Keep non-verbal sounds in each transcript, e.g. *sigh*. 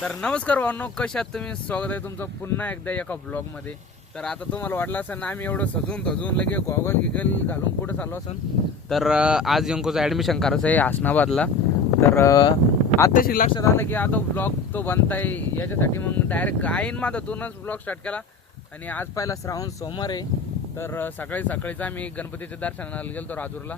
तर नमस्कार भावनो कशात तुम्ही? स्वागत आहे तुमचं पुन्हा एकदा एका ब्लॉगमध्ये तर आता तुम्हाला वाटलं असेल ना आम्ही एवढं सजून धजून लगे गॉगल गिगल घालून कुठं चाललो असेल. तर आज यंकोचं ॲडमिशन करायचं आहे आसनाबादला. तर आताशी लक्षात आलं की आता ब्लॉग तो बनताय याच्यासाठी मग डायरेक्ट आईन माझा दोनच ब्लॉग स्टार्ट केला. आणि आज पहिला श्रावण सोमवार आहे. तर सकाळी सकाळीच आम्ही गणपतीच्या दर्शनाला गेलो राजूरला.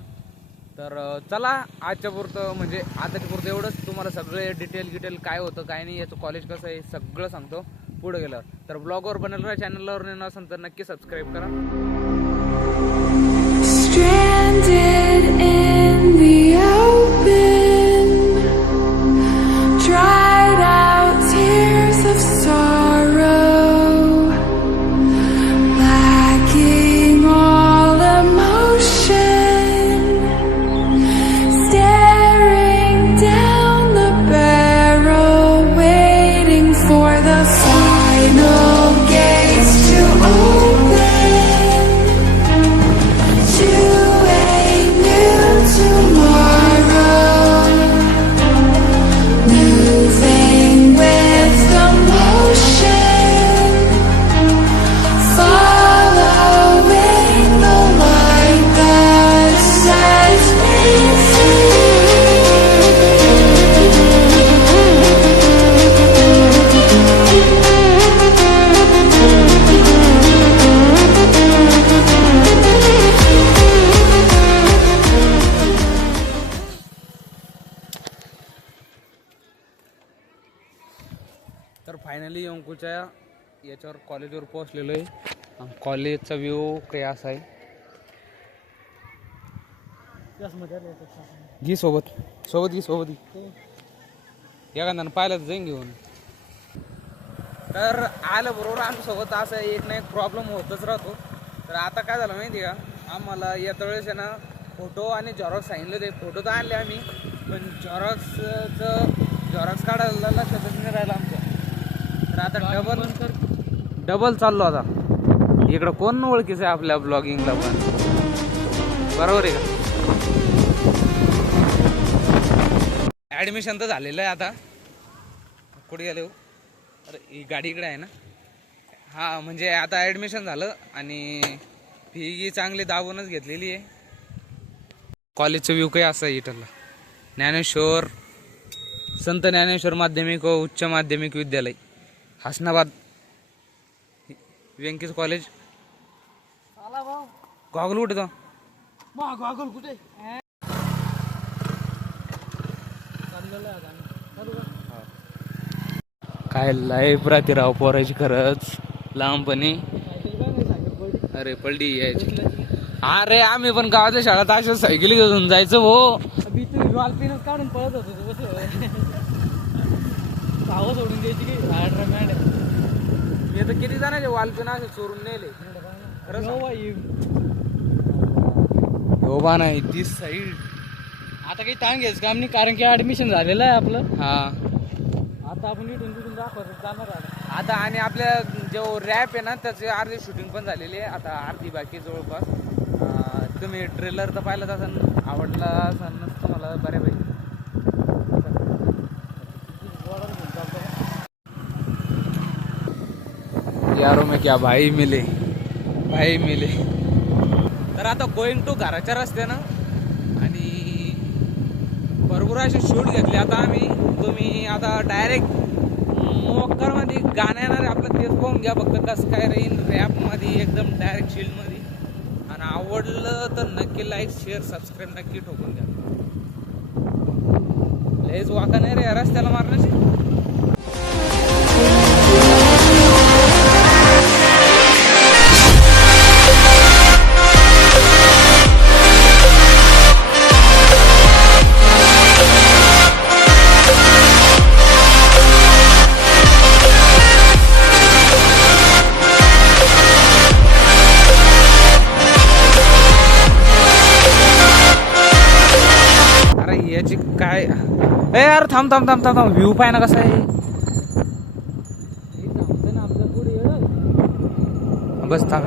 तर चला आजच्या पुरतं म्हणजे आताच्या पुरतं एवढंच. तुम्हाला सगळे डिटेल गिटेल काय होतं काय नाही याचं कॉलेज कसं आहे सगळं सांगतो पुढे गेल्यावर. तर ब्लॉगवर बनल राहा चॅनलवर नाही असेल तर नक्की सबस्क्राईब करा. तर फायनली अंकुच्या याच्यावर कॉलेजवर पोहोचलेलो आहे. कॉलेजचा व्ह्यू काही असा आहे. घे सोबत. सोबत घे सोबत घे. एखाद्यानं पाहिलं जाईन घेऊन. तर आलं बरोबर आमच्यासोबत असं एक ना एक प्रॉब्लेम होतच राहतो. तर आता काय झालं माहिती का? आम्हाला येत्या वेळेस आहे ना फोटो आणि झेरॉक्स सांगितले होते फोटो तर आणले आम्ही. पण झेरॉक्सचं झेरॉक्स काढायला लक्षातच नाही राहिलं तर आता डबल डबल चाललो आता. इकडं कोण ओळखीचं आहे आपल्या ब्लॉगिंगला पण? बरोबर आहे का? ॲडमिशन तर झालेलं आहे आता. कुठे गेले हो? अरे ही गाडी इकडे आहे ना? हां म्हणजे आता ॲडमिशन झालं आणि फी ही चांगली दाबूनच घेतलेली आहे. कॉलेजचं व्यू काही असं आहे इटरला ज्ञानेश्वर संत ज्ञानेश्वर माध्यमिक व उच्च माध्यमिक विद्यालय. हसनाबाद. व्यंकेश कॉलेज. गॉगल कुठे तो? गॉगल कुठे? काय लाईफ राहते राव पोराची खरंच. लांबपणी. अरे पलटी यायची. अरे आम्ही पण गावाच्या शाळेत अशा सायकली घेऊन जायचं हो अभि तू वालपिनच काढून पळत होतो भाव सोडून द्यायची की झाड रमॅड मी तर किती जणांचे वालपिन असे चोरून नेले. खरं सांग. हो बा नाही ती साईड. आता काही ताण घ्यायचं काम नाही कारण की ऍडमिशन झालेलं आहे आपलं. हा. आता आपण इथून तिथून दाखवत जाणार आता आणि आपल्या जो रॅप आहे ना त्याची अर्धी शूटिंग पण झालेली आहे. आता अर्धी बाकी जवळपास. अं, तुम्ही ट्रेलर तर पाहिलं असन आवडला असन तुम्हाला बऱ्यापैकी यारो में क्या भाई मिले भाई मिले। तर आता गोइंग टू घराच्या रस्त्यानं आणि भरपूर असे शूट घेतले. आता आम्ही तुम्ही आता डायरेक्ट मोकरमध्ये गाणं येणार आपलं तेच पाहून घ्या फक्त. कसं काय राहील रॅपमध्ये एकदम डायरेक्ट शील्डमध्ये आणि आवडलं तर नक्की लाईक शेअर सबस्क्राईब नक्की ठोकून घ्या. लयच वाका नाही रे या रस्त्याला मारण्याची. थांब थांब थांब थांब थांब. व्ह्यू पाय ना कसा आहे? ना आपलं बस थांब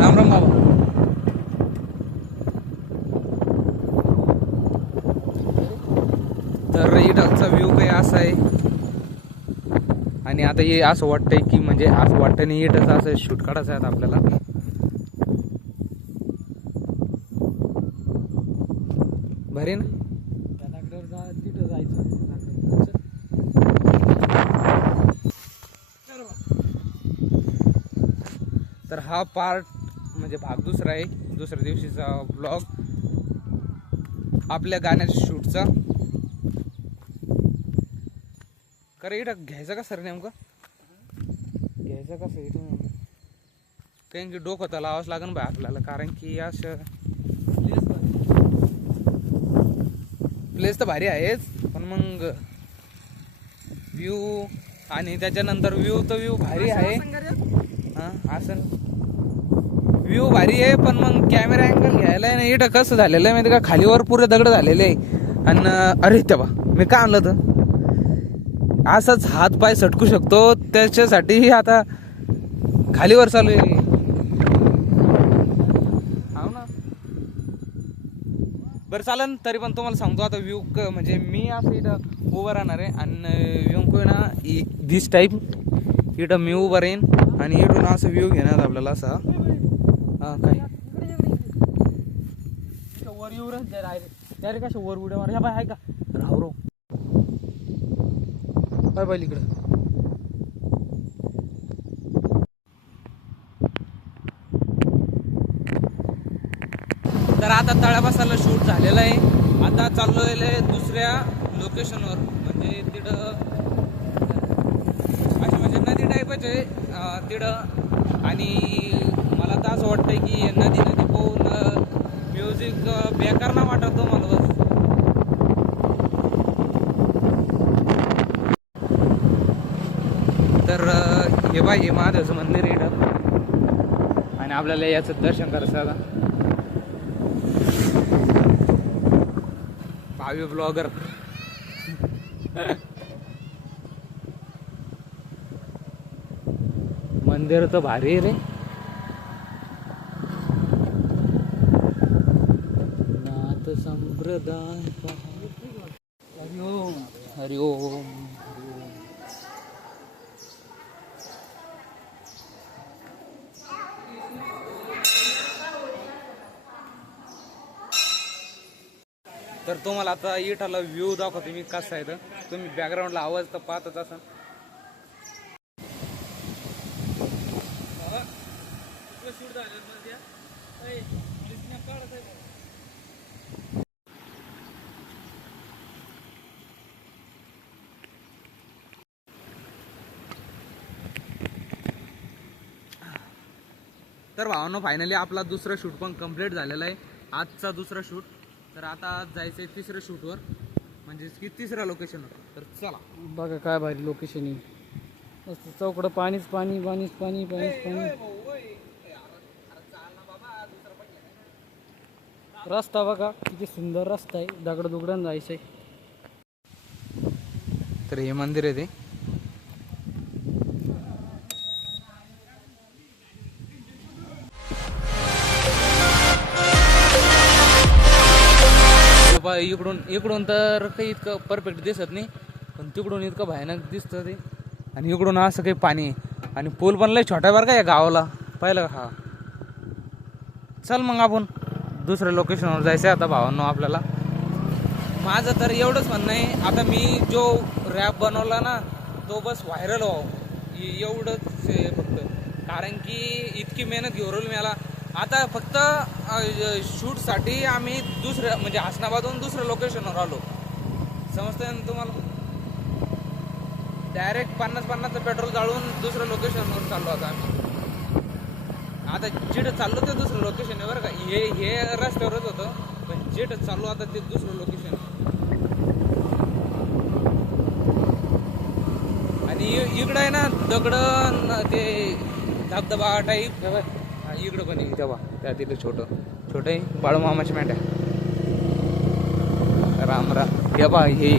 राम राम बाबा. तर इडलचा व्ह्यू काही असा आहे. आणि आता हे असं वाटतंय की म्हणजे असं वाटतं नाही येतच असं शूट काढायचं आहे आपल्याला. भारी ना त्या लाकडावर जा तिथं जायचं तर हा पार्ट म्हणजे भाग दुसरा आहे. दुसऱ्या दिवशीचा ब्लॉग आपल्या गाण्याच्या शूटचा. खरं इथं घ्यायचं का सर नेमकं? घ्यायचं कसं इथून कारण की डोकं तर लावावंच लागेल बाय आपल्याला कारण की असं प्लेस तर भारी आहेच पण मग व्ह्यू आणि त्याच्यानंतर व्ह्यू तर व्ह्यू भारी आहे. हा असं. व्ह्यू भारी आहे पण मग कॅमेरा अँगल घ्यायला आहे ना इथं कसं झालेलं आहे माहिती का? खालीवर पुरे दगड झालेले आहे. आणि अरे तेव्हा मी काय आणलं तर? असंच हात पाय सटकू शकतो. त्याच्यासाठी आता खालीवर चालू आहे. हो ना? बरं चालन तरी पण तुम्हाला सांगतो आता व्ह्यू म्हणजे मी असं इथं उभं राहणार आहे. आणि व्यंकू ना दिस टाईप इथं मी उभं राहीन. आणि इकडून असं व्ह्यू घेणार आपल्याला असा. हा काय? वर येऊ रे डायरेक्ट कशा वर उड्या मार ह्या बाय आहे का? राव रो बाय बाय इकडं. तर आता तळापासाला शूट झालेलं आहे. आता चाललेलं आहे दुसऱ्या लोकेशनवर म्हणजे तिथं नदी टाईपच आहे. तिथं आणि मला तर असं वाटतंय की नदी नदी पाहून म्युझिक बेकार ना वाटत मला बस. तर हे पाहिजे महादेवाचं महादेवचं मंदिर इथं. आणि आपल्याला याचं दर्शन करायचं आता. भावी ब्लॉगर *laughs* मंदिर तर भारी रे. नाथ संप्रदाय. हरिओम हरिओम तर तुम्हाला आता इटाला व्ह्यू दाखवतो मी कसा आहे तर. तुम्ही बॅकग्राऊंडला आवाज तर पाहतच असाल. तर भावानं फायनली आपला दुसरा शूट पण कंप्लीट झालेला आहे. आजचा दुसरा शूट तर आता जायचं आहे तिसऱ्या शूटवर म्हणजे की तिसऱ्या लोकेशनवर तर चला. बघा काय भारी लोकेशन आहे. मस्त चौकडं पाणीच पाणी पाणीच पाणी पाणीच पाणी. रस्ता बघा किती सुंदर रस्ता आहे. दगड दुगडन आहे तर हे मंदिर आहे ते. इकडून इकडून तर काही इतकं परफेक्ट दिसत नाही पण तिकडून इतकं भयानक दिसतं ते. आणि इकडून असं काही पाणी आहे. आणि पूल पण लय छोटा बरं का या गावाला. पाहिलं का? हा. चल मग आपण. दुसऱ्या लोकेशनवर जायचं आहे आता भावांनो आपल्याला. माझं तर एवढंच म्हणणं आहे आता मी जो रॅप बनवला ना तो बस व्हायरल हो. व्हावं एवढंच आहे फक्त. कारण की इतकी मेहनत घेऊन राहिलो आता फक्त शूटसाठी आम्ही दुसऱ्या म्हणजे हसनाबादहून दुसऱ्या लोकेशनवर आलो. समजतंय ना तुम्हाला? डायरेक्ट पन्नास पन्नासचं पेट्रोल जाळून दुसऱ्या लोकेशनवर चाललो आता आम्ही. आता जिथं चाललो ते दुसरं लोकेशन आहे बरं का. हे हे रस्त्यावरच होतं. पण जिथं चाललो आता ते दुसरं लोकेशन आणि इकडं आहे ना दगड ते धबधबा टाईप इकडं पण आहे. तेव्हा त्या तिथं छोटं. छोटं आहे. बाळूमामाची मॅट आहे. राम राम. हे बा हे.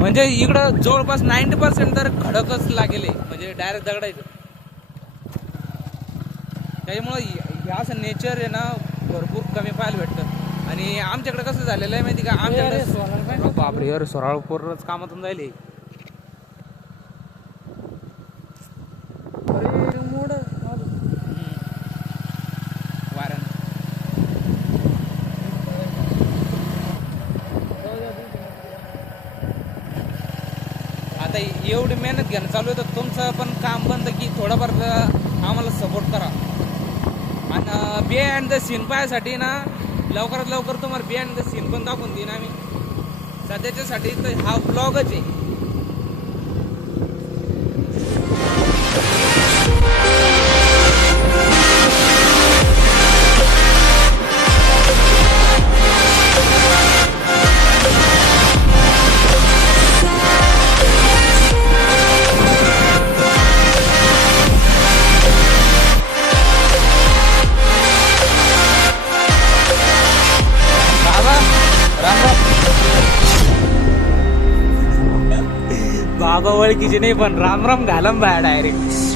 म्हणजे इकडं जवळपास नाईन्टी पर्सेंट तर खडकच लागेल. म्हणजे डायरेक्ट दगडायचं त्याच्यामुळं हे हे असं नेचर आहे ना भरपूर कमी पाहायला भेटतं. आणि आमच्याकडे कसं झालेलं आहे माहिती का? आमच्याकडे बापरे अरे सोराळ पोरच कामातून जायले. आता एवढी मेहनत घेणं चालू आहे तर तुमचं पण काम बंद की थोडंफार आम्हाला सपोर्ट करा. आणि बी अँड द सीन पायासाठी ना लवकरात लवकर तुम्हाला बी अँड द सीन पण दाखवून देईन आम्ही. सध्याच्यासाठी तर हा ब्लॉगच आहे. बाबा ओळखीचे नाही पण राम राम घालम बाहेर डायरेक्ट